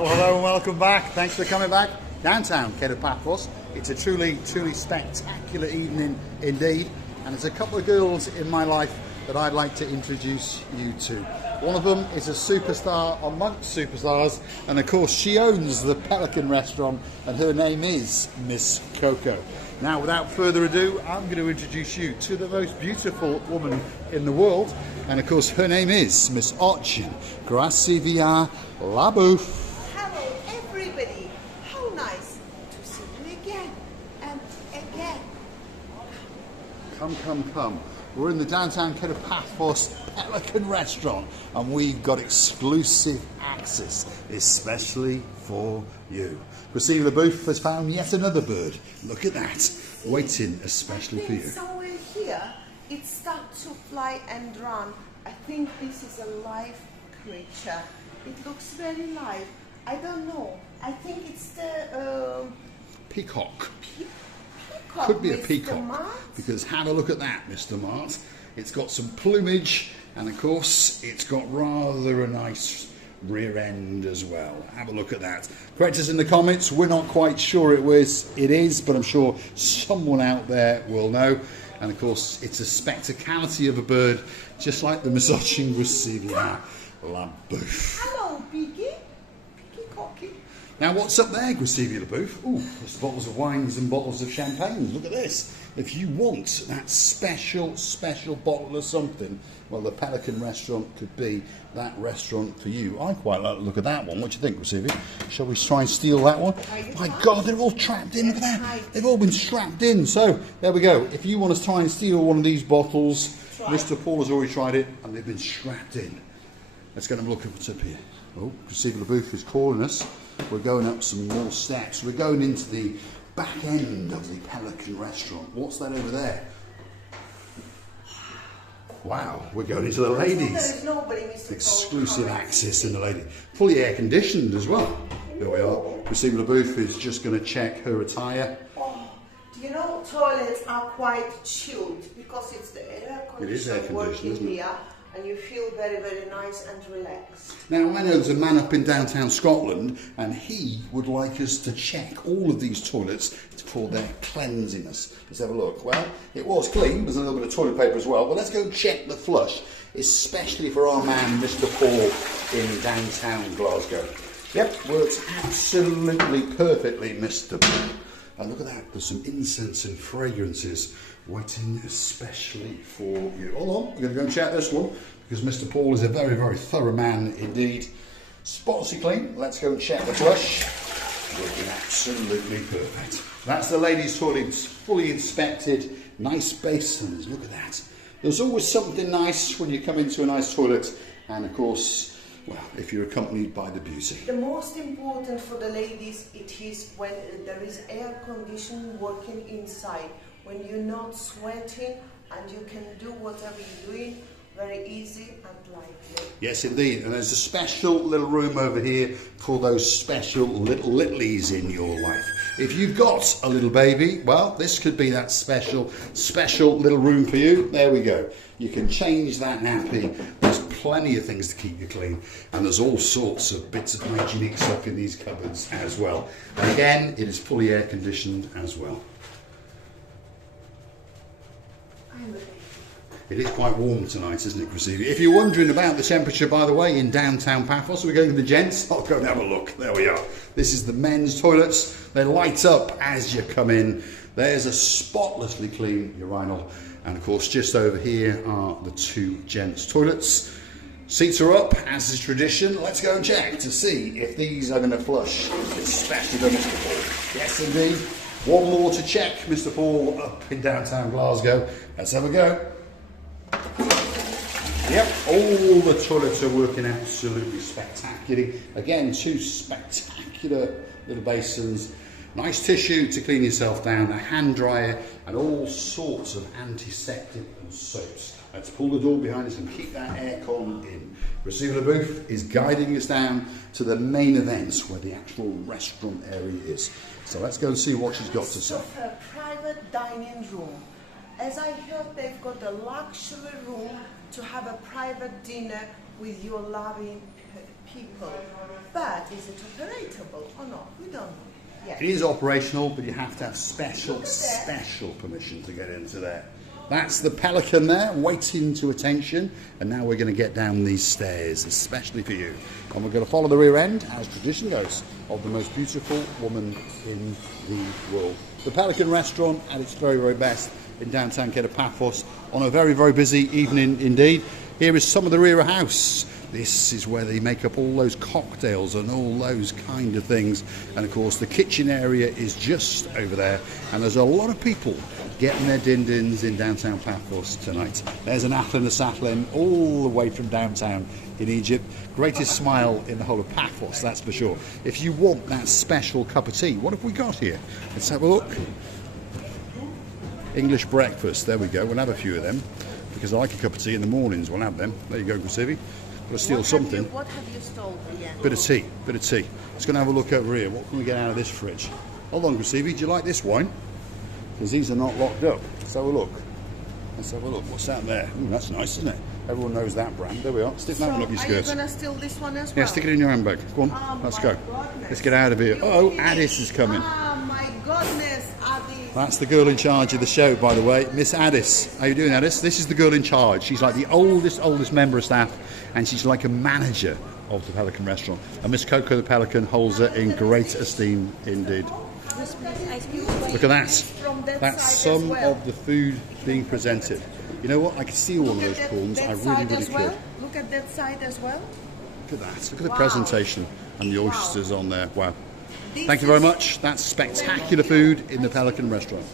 Well, hello and welcome back. Thanks for coming back. Downtown Kato Paphos. It's a truly spectacular evening indeed. And there's a couple of girls in my life that I'd like to introduce you to. One of them is a superstar amongst superstars, and of course she owns the Pelican restaurant, and her name is Miss Coco. Now, without further ado, I'm going to introduce you to the most beautiful woman in the world, and of course her name is Miss Ochin. Grazie via la bouffe. Hello everybody, how nice to see you again and again. Come. We're in the downtown Kato Paphos Pelican restaurant, and we've got exclusive access, especially for you. Grazie la bouffe has found yet another bird. Look at that, waiting especially for you. Somewhere here, it starts to fly and run. I think this is a live creature. It looks very live. I don't know. I think it's the peacock. Peacock. Could be a Mr. peacock. Mart? Because have a look at that, Mr. Mart. It's got some plumage, and of course it's got rather a nice rear end as well. Have a look at that. Correct us in the comments. We're not quite sure it is, but I'm sure someone out there will know. And of course it's a spectacality of a bird, just like the Misochin Gracivia la bouffe. Hello, Piggy. Piggy Cocky. Now what's up there, Gracivia la bouffe? Ooh, there's bottles of wines and bottles of champagne. Look at this. If you want that special bottle of something, well, the Pelican restaurant could be that restaurant for you. I quite like the look of that one. What do you think, Gracivia? Shall we try and steal that one? My God, they're all trapped in. Look at that. They've all been strapped in. So there we go. If you want to try and steal one of these bottles, Mr. Paul has already tried it, and they've been strapped in. Let's go and have a look at what's up here. Oh, Gracivia la bouffe is calling us. We're going up some more steps. We're going into the back end of the Pelican restaurant. What's that over there? Wow, we're going into the ladies. There's nobody, Mr. Exclusive access in the lady. Fully air conditioned as well. There we are. Gracivia la bouffe is just going to check her attire. Do you know toilets are quite chilled because it's the air conditioner. It is air conditioned, isn't it? Here, and you feel very, very nice and relaxed. Now, I know there's a man up in downtown Scotland, and he would like us to check all of these toilets for their cleanliness. Let's have a look. Well, it was clean. There's a little bit of toilet paper as well. But let's go check the flush, especially for our man, Mr. Paul, in downtown Glasgow. Yep, works absolutely perfectly, Mr. Paul. And look at that. There's some incense and fragrances waiting especially for you. Hold on, we're going to go and check this one, because Mr. Paul is a very, very thorough man indeed. Spotlessly clean. Let's go and check the flush. Looking absolutely perfect. That's the ladies' toilets, fully inspected, nice basins. Look at that. There's always something nice when you come into a nice toilet, and of course, well, if you're accompanied by the beauty. The most important for the ladies, it is when there is air conditioning working inside, when you're not sweating and you can do whatever you're doing very easy and lightly. Yes, indeed. And there's a special little room over here for those special littlies in your life. If you've got a little baby, well, this could be that special little room for you. There we go. You can change that nappy. There's plenty of things to keep you clean, and there's all sorts of bits of hygienic stuff in these cupboards as well. And again, it is fully air conditioned as well. It is quite warm tonight, isn't it, Gracivia? If you're wondering about the temperature, by the way, in downtown Paphos, we're going to the gents. I'll go and have a look. There we are. This is the men's toilets. They light up as you come in. There's a spotlessly clean urinal. And of course, just over here are the two gents' toilets. Seats are up, as is tradition. Let's go and check to see if these are going to flush, especially the Mr. Paul. Yes, indeed. One more to check, Mr. Paul, up in downtown Glasgow. Let's have a go. Yep, all the toilets are working absolutely spectacularly. Again, two spectacular little basins. Nice tissue to clean yourself down, a hand dryer, and all sorts of antiseptic and soaps. Let's pull the door behind us and keep that aircon in. Gracivia la bouffe is guiding us down to the main events where the actual restaurant area is. So let's go and see what she's got to say. It's a private dining room. As I heard, they've got a luxury room to have a private dinner with your loving people. But is it operatable or not? We don't know. Yes. It is operational, but you have to have special permission to get into there. That's the Pelican there, waiting to attention. And now we're going to get down these stairs, especially for you. And we're going to follow the rear end, as tradition goes, of the most beautiful woman in the world. The Pelican restaurant at its very, very best in downtown Kato Paphos on a very, very busy evening indeed. Here is some of the rear of house. This is where they make up all those cocktails and all those kind of things. And of course the kitchen area is just over there. And there's a lot of people getting their din-dins in downtown Paphos tonight. There's an Athlen a Sattlen all the way from downtown in Egypt. Greatest smile in the whole of Paphos, that's for sure. If you want that special cup of tea, what have we got here? Let's have a look. English breakfast, there we go. We'll have a few of them because I like a cup of tea in the mornings. We'll have them. There you go, Gusivi. Got to steal something. What have you stole here? Bit of tea, bit of tea. Let's go and have a look over here. What can we get out of this fridge? Hold on, Gusivi, do you like this wine? Because these are not locked up. Let's have a look. Let's have a look. What's that there? Ooh, that's nice, isn't it? Everyone knows that brand. There we are. Stick that one up your skirt. Are you going to steal this one as well? Yeah, stick it in your handbag. Go on, Oh, let's my go. goodness. Let's get out of here. Oh, Addis is coming. Oh my goodness, Addis. That's the girl in charge of the show, by the way, Miss Addis. How you doing, Addis? This is the girl in charge. She's like the oldest member of staff, and she's like a manager of the Pelican restaurant. And Miss Coco the Pelican holds her in great esteem indeed. Look at that. That's some of the food being presented. You know what? I could see all of those prawns. I really could. Look at that side as well. Look at that. Look at the presentation and the oysters on there. Wow. Thank you very much. That's spectacular food in the Pelican restaurant.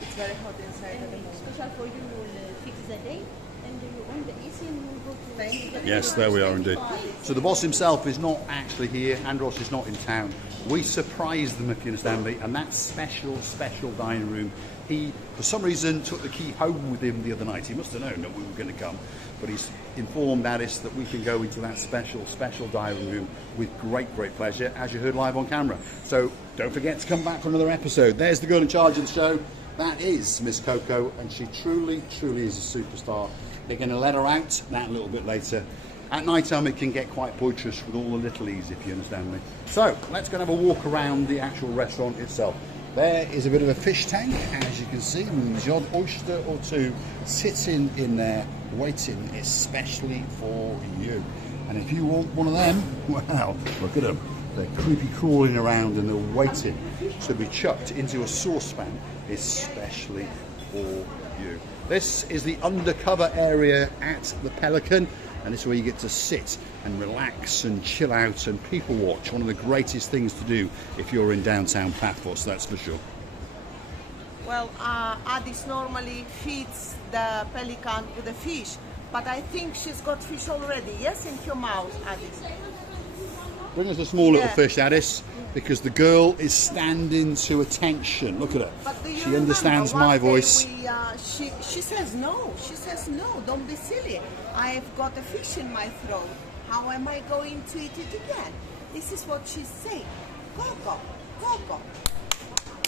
It's very hot inside at the moment. Special for you, we'll fix the day, and you own the AC and we'll go to Thank you. Yes, there we are indeed. So the boss himself is not actually here. Andros is not in town. We surprised them, if you understand me, and that special dining room, he, for some reason, took the key home with him the other night. He must have known that we were going to come, but he's informed Addis that we can go into that special dining room with great pleasure, as you heard live on camera. So don't forget to come back for another episode. There's the girl in charge of the show. That is Miss Coco, and she truly is a superstar. They're going to let her out that a little bit later. At night time it can get quite boisterous with all the littlies, if you understand me. So let's go and have a walk around the actual restaurant itself. There is a bit of a fish tank, as you can see, with the odd oyster or two sitting in there, waiting especially for you. And if you want one of them, wow, look at them. They're creepy crawling around and they're waiting to be chucked into a saucepan, especially for you. This is the undercover area at the Pelican, and this is where you get to sit and relax and chill out and people watch. One of the greatest things to do if you're in downtown Paphos, that's for sure. Well, Addis normally feeds the pelican with the fish, but I think she's got fish already, yes, in her mouth, Addis. Bring us a small little fish, Addis, because the girl is standing to attention. Look at her. But do you She understands remember my one day voice. She says no. She says no. Don't be silly. I've got a fish in my throat. How am I going to eat it again? This is what she's saying. Coco, Coco.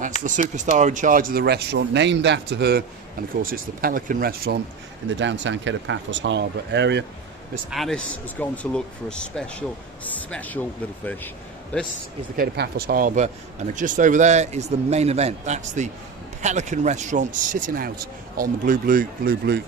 That's the superstar in charge of the restaurant, named after her, and of course it's the Pelican restaurant in the downtown Kato Paphos Harbour area. Miss Addis has gone to look for a special little fish. This is the Kato Paphos Harbour, and just over there is the main event. That's the Pelican restaurant sitting out on the blue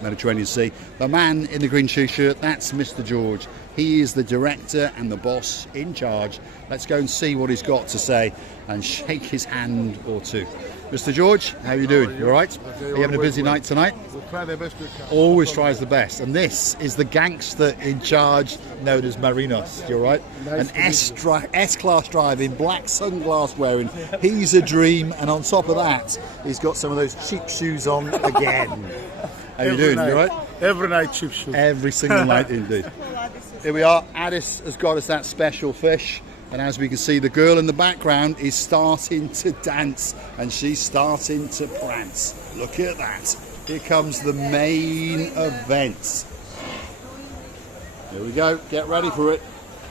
Mediterranean Sea. The man in the green t-shirt, that's Mr. George. He is the director and the boss in charge. Let's go and see what he's got to say and shake his hand or two. Mr. George, how are you doing? You all right? Are you having a busy night tonight? We'll try the best we can. Always tries the best. And this is the gangster in charge, known as Marinos. You all right? An S-Class driving, black sunglass wearing. He's a dream. And on top of that, he's got some of those cheap shoes on again. How are you doing? You all right? Every night cheap shoes. Every single night indeed. Here we are. Addis has got us that special fish. And as we can see, the girl in the background is starting to dance and she's starting to prance. Look at that. Here comes the main event. Here we go. Get ready for it.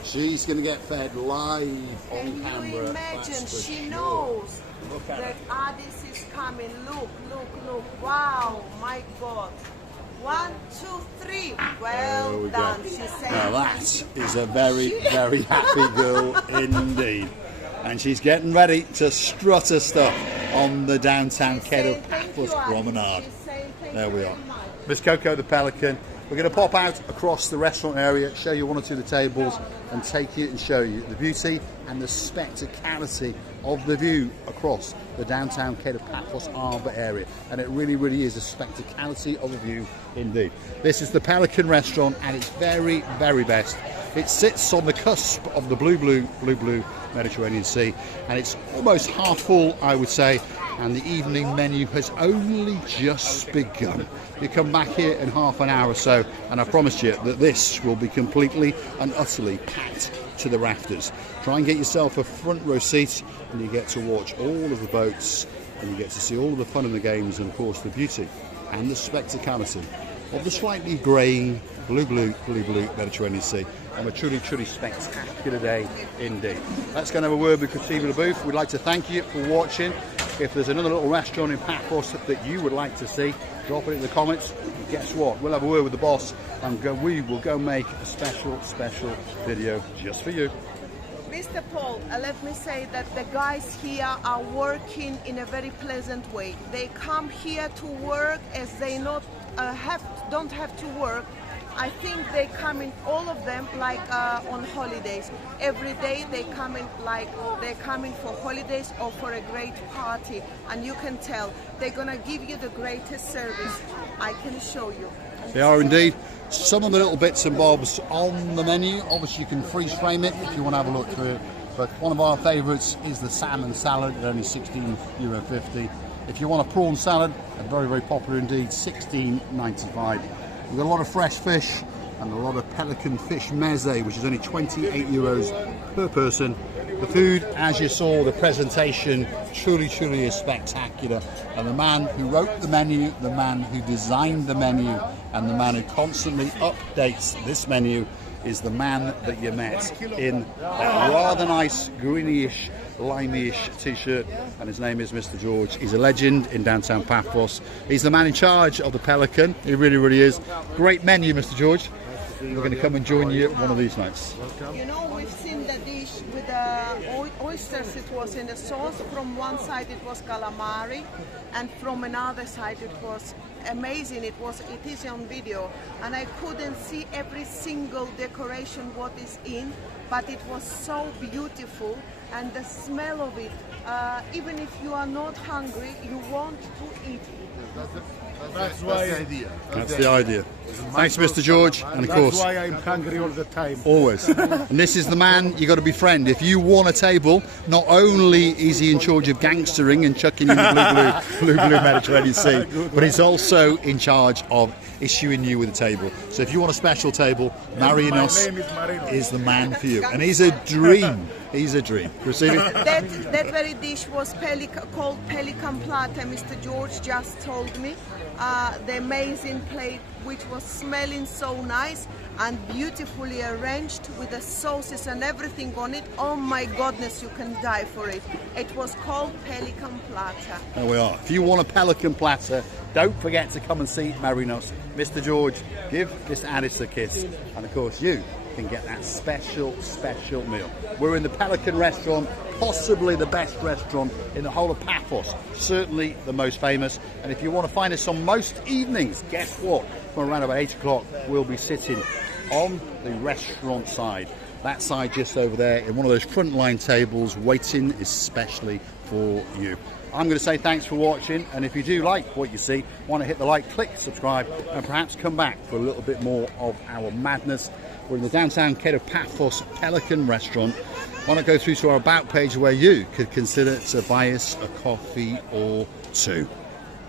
She's going to get fed live on camera. Can you imagine? She sure. knows Look at that it. Addis is coming. Look. Wow, my God. 1, 2, 3. Well done. She's saying Now that is a very, very happy girl indeed. And she's getting ready to strut her stuff on the downtown Kato Paphos Promenade. There we are. Miss Coco the Pelican. We're going to pop out across the restaurant area, show you one or two of the tables, and take you and show you the beauty and the spectacality of the view across the downtown Kato Paphos Harbour area. And it really, really is a spectacality of a view indeed. This is the Pelican restaurant at its very, very best. It sits on the cusp of the blue Mediterranean Sea, and it's almost half full, I would say, and the evening menu has only just begun. You come back here in half an hour or so, and I promise you that this will be completely and utterly packed to the rafters. Try and get yourself a front row seat, and you get to watch all of the boats, and you get to see all of the fun and the games, and of course the beauty and the spectacality of the slightly greying blue Mediterranean Sea. And a truly, truly spectacular day indeed. Let's go and have a word with Kato the booth. We'd like to thank you for watching. If there's another little restaurant in Paphos that you would like to see, drop it in the comments. And guess what? We'll have a word with the boss, and we will go make a special video just for you. Mr. Paul, let me say that the guys here are working in a very pleasant way. They come here to work as they don't have to work. I think they come in, all of them, like on holidays. Every day they come in like they're coming for holidays or for a great party, and you can tell they're gonna give you the greatest service. I can show you. They are indeed. Some of the little bits and bobs on the menu, obviously you can freeze frame it if you want to have a look through it, but one of our favourites is the salmon salad at only €16.50. If you want a prawn salad, a very, very popular indeed, $16.95. We've got a lot of fresh fish and a lot of Pelican fish meze, which is only €28 per person. The food, as you saw, the presentation, truly, truly is spectacular. And the man who wrote the menu, the man who designed the menu, and the man who constantly updates this menu is the man that you met in that rather nice greenish, limey-ish t-shirt, and his name is Mr. George. He's a legend in downtown Paphos. He's the man in charge of the Pelican. He really, really is. Great menu, Mr. George. We're going to come and join you one of these nights. You know, we've seen the dish with the oysters. It was in the sauce. From one side it was calamari, and from another side it was amazing. It is on video, and I couldn't see every single decoration what is in, but it was so beautiful, and the smell of it, even if you are not hungry, you want to eat it. That's the idea. That's the idea. Thanks, Mr. George. And of course, that's why I'm hungry all the time. Always. And this is the man you got to befriend. If you want a table, not only is he in charge of gangstering and chucking in the blue Mediterranean Sea, but he's also in charge of issuing you with a table. So if you want a special table, Marinos is the man for you. And he's a dream. He's a dream. Receiving? That very dish was called Pelican Platter, Mr. George just told me. The amazing plate, which was smelling so nice and beautifully arranged with the sauces and everything on it. Oh my goodness, you can die for it. It was called Pelican Platter. There we are. If you want a Pelican platter, don't forget to come and see Marinos. Mr. George, give Mr. Addis a kiss. And of course, you can get that special meal. We're in the Pelican restaurant, possibly the best restaurant in the whole of Paphos, certainly the most famous. And if you want to find us on most evenings, guess what? From around about 8 o'clock, we'll be sitting on the restaurant side. That side just over there in one of those frontline tables, waiting especially for you. I'm going to say thanks for watching, and if you do like what you see, want to hit the like, click subscribe, and perhaps come back for a little bit more of our madness. We're in the downtown Kato Paphos Pelican restaurant. Why not go through to our about page where you could consider to buy us a coffee or two.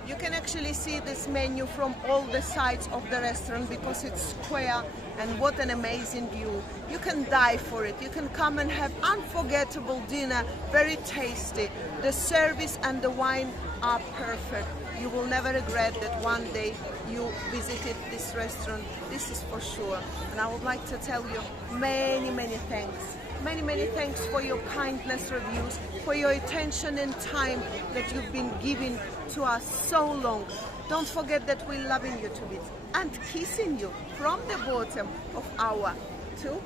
You can actually see this menu from all the sides of the restaurant because it's square, and what an amazing view. You can die for it. You can come and have unforgettable dinner, very tasty. The service and the wine are perfect. You will never regret that one day you visited this restaurant. This is for sure. And I would like to tell you many, many thanks. Many, many thanks for your kindness reviews, for your attention and time that you've been giving to us so long. Don't forget that we're loving you to bits and kissing you from the bottom of our two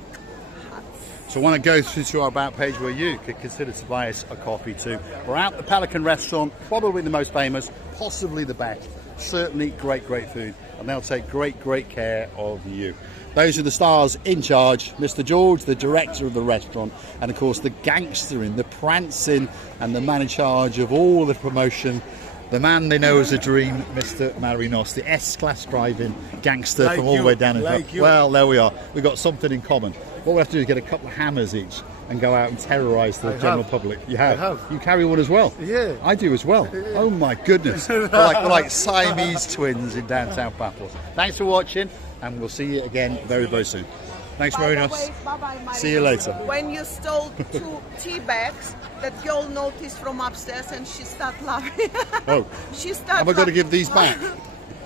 hearts. So I want to go through to our About page where you could consider to buy us a coffee too. We're out at the Pelican restaurant, probably the most famous, possibly the best. Certainly great food, and they'll take great care of you. Those are the stars in charge, Mr. George, the director of the restaurant, and of course the gangster the prancing, and the man in charge of all the promotion, the man they know as a dream, Mr. Marinos, the S-Class driving gangster Like from all the way down in like you. Well, there we are. We've got something in common. What we have to do is get a couple of hammers each and go out and terrorise the general public. You have? I have. You carry one as well? Yeah. I do as well. Oh my goodness. We're like Siamese twins in downtown Paphos. Thanks for watching, and we'll see you again very soon. Thanks, Marinos. Bye-bye, Marika. See you later. When you stole 2 tea bags, that girl noticed from upstairs and she started laughing. Oh, She started have I got to give these back?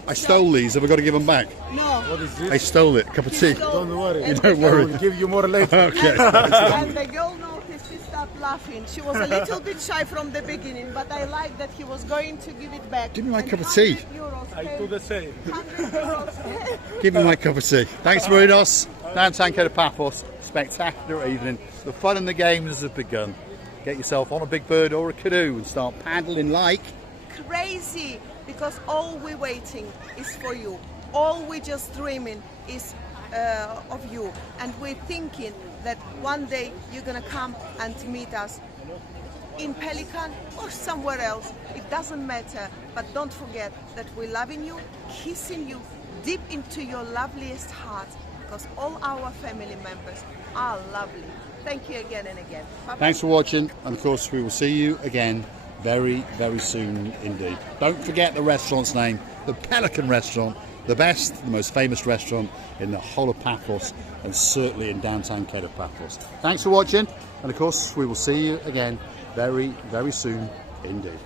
I stole these. Have I got to give them back? No. What is this? I stole it. Cup of tea. Don't worry. You don't I worry. will give you more later. Okay. And the girl noticed, she started laughing. She was a little bit shy from the beginning, but I liked that he was going to give it back. Give me my And cup of tea. 100 euros I do the same. 100 euros. Give me my cup of tea. Thanks, Marinos. Downtown Kato Paphos. Spectacular evening. The fun and the games have begun. Get yourself on a big bird or a canoe and start paddling like... Crazy, because all we're waiting is for you. All we're just dreaming is of you, and we're thinking that one day you're gonna come and meet us in Pelican or somewhere else. It doesn't matter, but don't forget that we're loving you, kissing you deep into your loveliest heart, because all our family members are lovely. Thank you again and again. Bye-bye. Thanks for watching, and of course we will see you again very soon indeed. Don't forget the restaurant's name, the Pelican Restaurant, the best, the most famous restaurant in the whole of Paphos, and certainly in downtown Kato Paphos. Thanks for watching, and of course we will see you again very soon indeed.